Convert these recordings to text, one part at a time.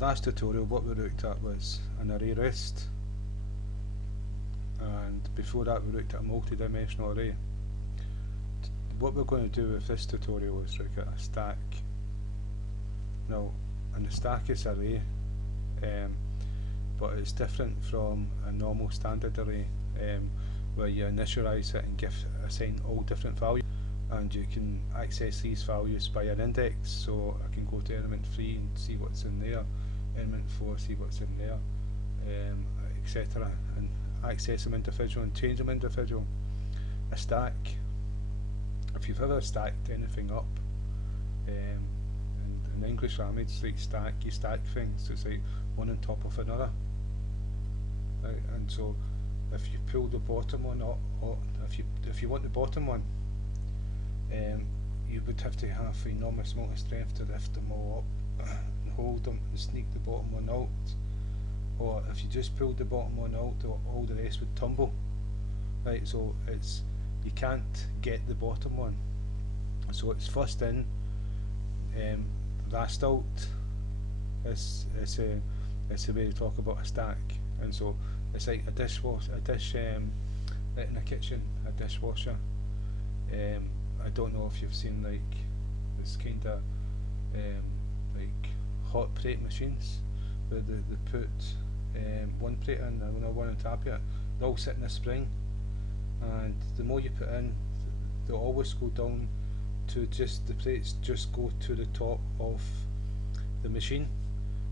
last tutorial what we looked at was an array list, and before that we looked at a multi-dimensional array. What we're going to do with this tutorial is look at a stack. Now, and the stack is array, but it's different from a normal standard array, where you initialize it and assign all different values, and you can access these values by an index. So I can go to element 3 and see what's in there, element 4, see what's in there, etc., and access them individual and change them individual. A stack, if you've ever stacked anything up, in English language, like stack, you stack things, so it's like one on top of another, right? And so if you pull the bottom one up, or if you want the bottom one, you would have to have an enormous amount of strength to lift them all up and hold them and sneak the bottom one out. Or if you just pulled the bottom one out, all the rest would tumble, right? So you can't get the bottom one. So it's first in, last out. It's a way to talk about a stack. And so it's like a dish in a kitchen, a dishwasher. I don't know if you've seen like this kind of like hot plate machines where they put one plate in and another one on top of it. They all sit in a spring, and the more you put in, they always go down to just the plates just go to the top of the machine.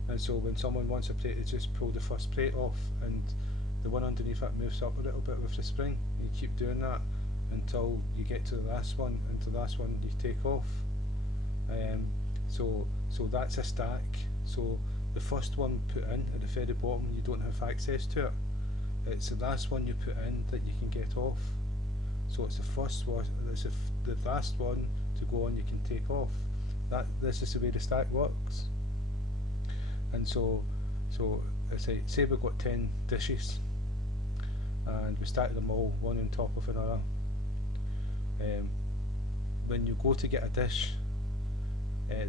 And so when someone wants a plate, they just pull the first plate off, and the one underneath it moves up a little bit with the spring. You keep doing that until you get to the last one, and the last one you take off. So that's a stack. So the first one put in at the very bottom, you don't have access to it. It's the last one you put in that you can get off. So it's the first one, it's the last one to go on you can take off. This is the way the stack works. And so it's like, say we've got 10 dishes and we stack them all one on top of another. When you go to get a dish,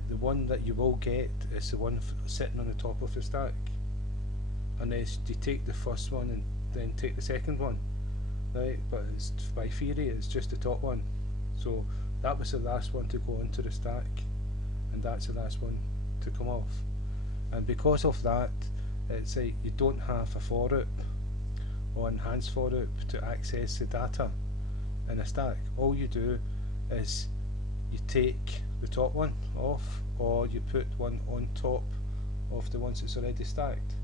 the one that you will get is the one sitting on the top of the stack, unless you take the first one and then take the second one, right? But it's, by theory, it's just the top one. So that was the last one to go into the stack, and that's the last one to come off. And because of that, it's like you don't have a for loop or enhanced for loop to access the data in a stack. All you do is you take the top one off, or you put one on top of the ones that's already stacked.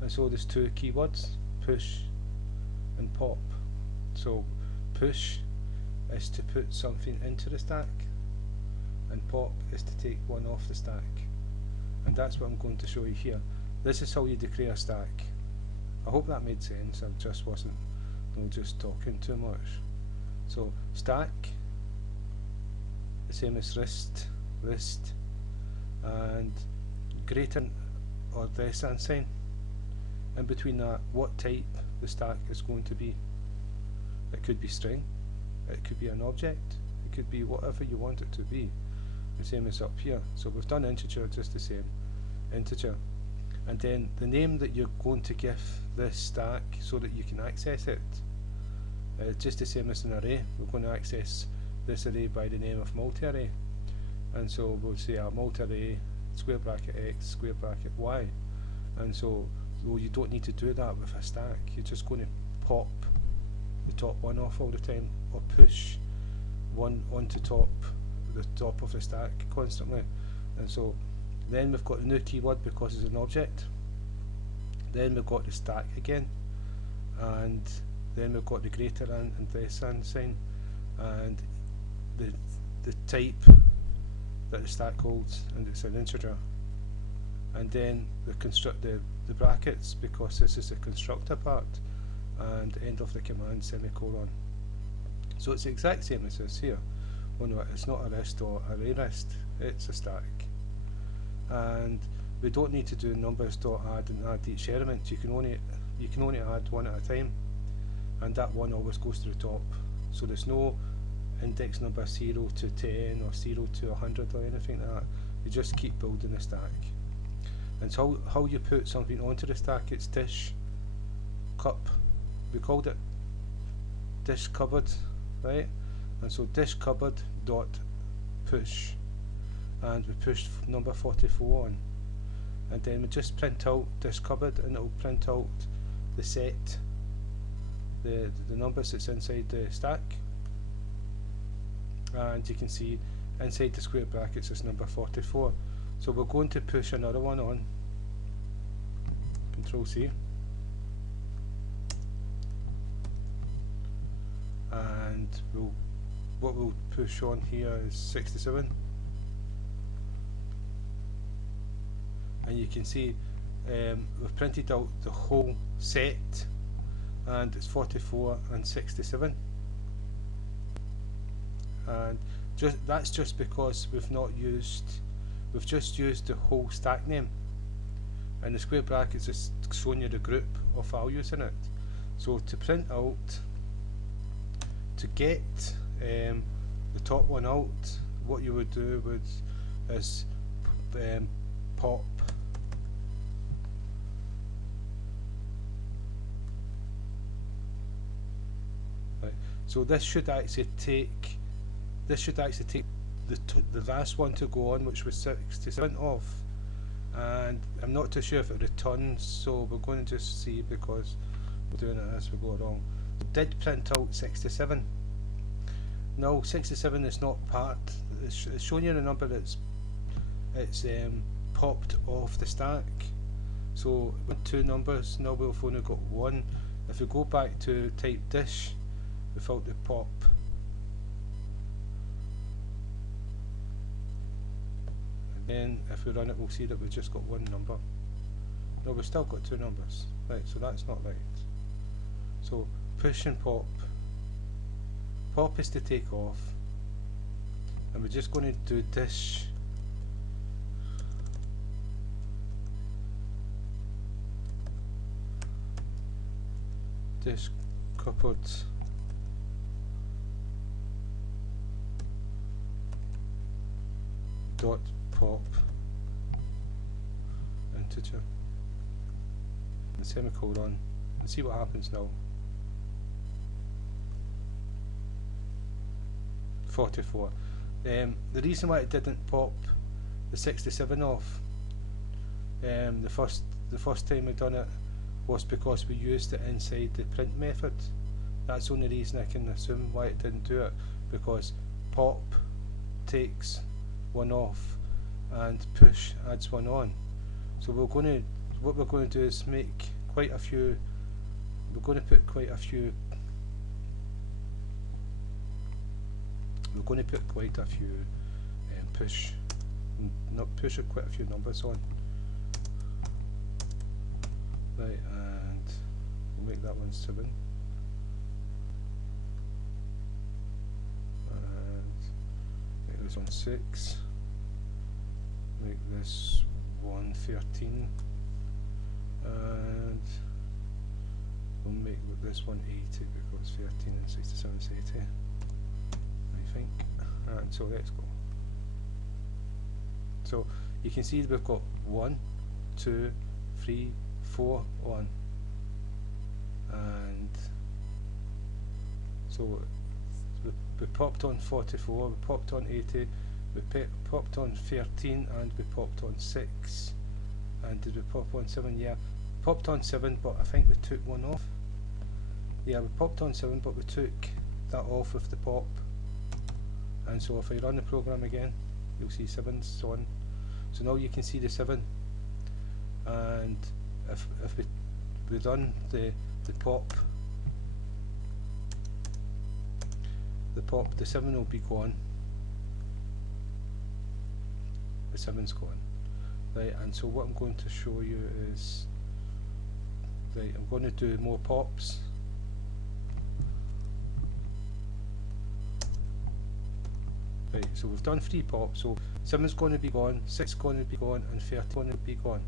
And so there's two keywords, push and pop. So push is to put something into the stack, and pop is to take one off the stack. And that's what I'm going to show you here. This is how you declare a stack. I hope that made sense. I just wasn't just talking too much. So stack, the same as list, and greater or less than sign. In between that, what type the stack is going to be. It could be string, it could be an object, it could be whatever you want it to be. The same as up here. So we've done integer just the same, integer. And then the name that you're going to give this stack so that you can access it, just the same as an array. We're going to access this array by the name of multi-array. And so we'll say a multi-array square bracket x square bracket y. And so you don't need to do that with a stack. You're just going to pop the top one off all the time, or push one onto the top of the stack constantly. And so then we've got the new keyword because it's an object. Then we've got the stack again, and then we've got the greater than and less than sign, and the type that the stack holds, and it's an integer. And then the brackets, because this is the constructor part, and end of the command, semicolon. So it's the exact same as this here. Oh no, it's not a list or array list, it's a stack. And we don't need to do numbers.add and add each element. You can only add one at a time, and that one always goes to the top. So there's no index number 0 to 10 or 0 to 100 or anything like that. You just keep building the stack. And so how you put something onto the stack, it's dish cup. We called it dish cupboard, right? And so dish cupboard dot push, and we pushed number 44 on, and then we just print out dish cupboard, and it will print out the set, the numbers that's inside the stack. And you can see inside the square brackets is number 44. So we're going to push another one on. Control C. And what we'll push on here is 67. And you can see we've printed out the whole set, and it's 44 and 67. And that's just because we've just used the whole stack name, and the square brackets is showing you the group of values in it. So to print out, to get the top one out, what you would do is pop right. So this should actually take the last one to go on, which was 67 off, and I'm not too sure if it returns, so we're going to just see, because we're doing it as we go along. It did print out 67. No, 67 is not part. It's showing you the number that's popped off the stack. So with two numbers, now we've only got one. If we go back to type dish without the pop, then if we run it, we'll see that we've just got one number. No, we've still got two numbers. Right, so that's not right. So push and pop. Pop is to take off, and we're just going to do dish cupboard dot pop integer, the semicolon, and see what happens now. 44. The reason why it didn't pop the 67 off the first time we done it was because we used it inside the print method. That's the only reason I can assume why it didn't do it, because pop takes one off and push adds one on. So what we're going to do is make quite a few. We're going to put quite a few. We're going to put quite a few quite a few numbers on. Right, and we'll make that one 7. And make this one 6. Make this one 13. And we'll make this one 80, because 13 and 67 is 80. I think. And so let's go. So you can see we've got 1, 2, 3, 4 on, and so we popped on 44, we popped on 80, we popped on 13, and we popped on 6. And did we pop on 7? Yeah, popped on 7, but I think we took one off. Yeah, we popped on 7, but we took that off with the pop. And so if I run the program again, you'll see 7's on. So now you can see the 7. And if we run the pop, the 7 will be gone. The 7's gone. Right, and so what I'm going to show you is, right, I'm going to do more pops. Right, so we've done 3 pops, so 7's going to be gone, 6 is going to be gone, and 30 is going to be gone.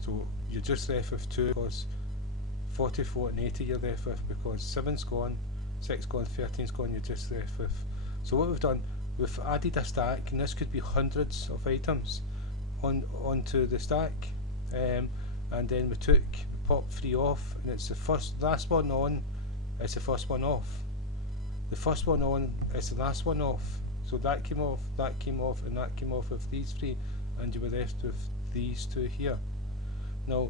So you're just left with 2, because 44 and 80 you're left with, because 7's gone, 6 gone, 13's gone, you're just left with. So what we've done, we've added a stack, and this could be hundreds of items onto the stack, and then we popped 3 off, and it's the last one on, it's the first one off. The first one on is the last one off. So that came off, and that came off with these 3, and you were left with these 2 here. Now,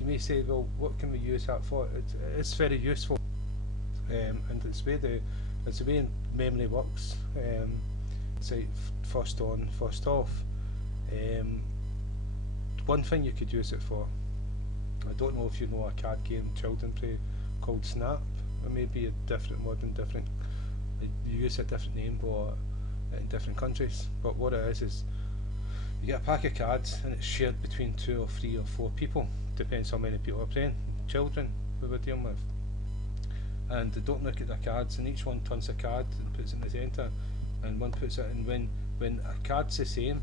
you may say, well, what can we use that for? It's very useful, and it's the way memory works. It's like first on, first off. One thing you could use it for, I don't know if you know a card game children play called Snap. It may be a different word in different, you use a different name or in different countries, but what it is you get a pack of cards and it's shared between 2 or 3 or 4 people, depends how many people are playing, children we were dealing with, and they don't look at their cards, and each one turns a card and puts it in the centre, and one puts it in. When a card's the same,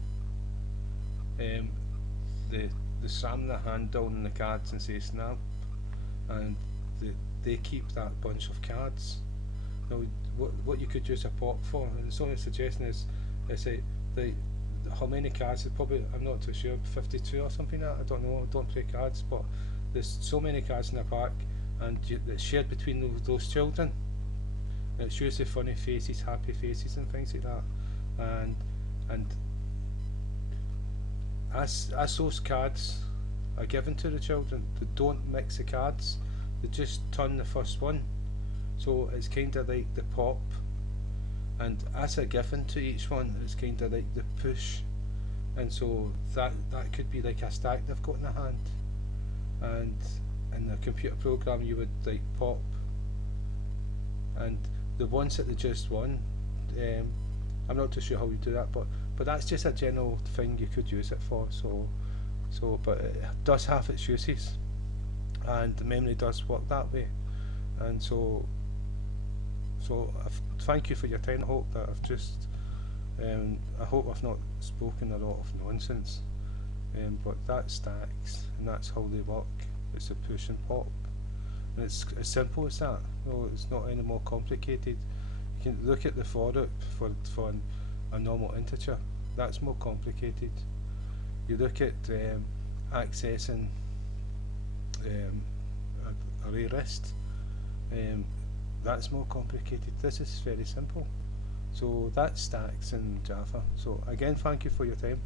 they slam their hand down on the cards and say snap, and they keep that bunch of cards. Now, what you could use a pop for, and it's only suggestion is how many cards, probably, I'm not too sure, 52 or something like that, I don't know, I don't play cards, but there's so many cards in a pack, and it's shared between those children. And it's usually funny faces, happy faces and things like that, and as those cards are given to the children, they don't mix the cards, they just turn the first one. So it's kind of like the pop, and as a given to each one, it's kind of like the push, and so that could be like a stack they've got in their hand, and in the computer program you would like pop, and the ones that they just won, I'm not too sure how you do that, but that's just a general thing you could use it for. So but it does have its uses, and the memory does work that way, and so thank you for your time. I hope that I hope I've not spoken a lot of nonsense, but that stacks, and that's how they work. It's a push and pop, and it's as simple as that. No, it's not any more complicated. You can look at the for it for a normal integer. That's more complicated. You look at accessing array list. That's more complicated. This is very simple. So that stacks in Java. So again, thank you for your time.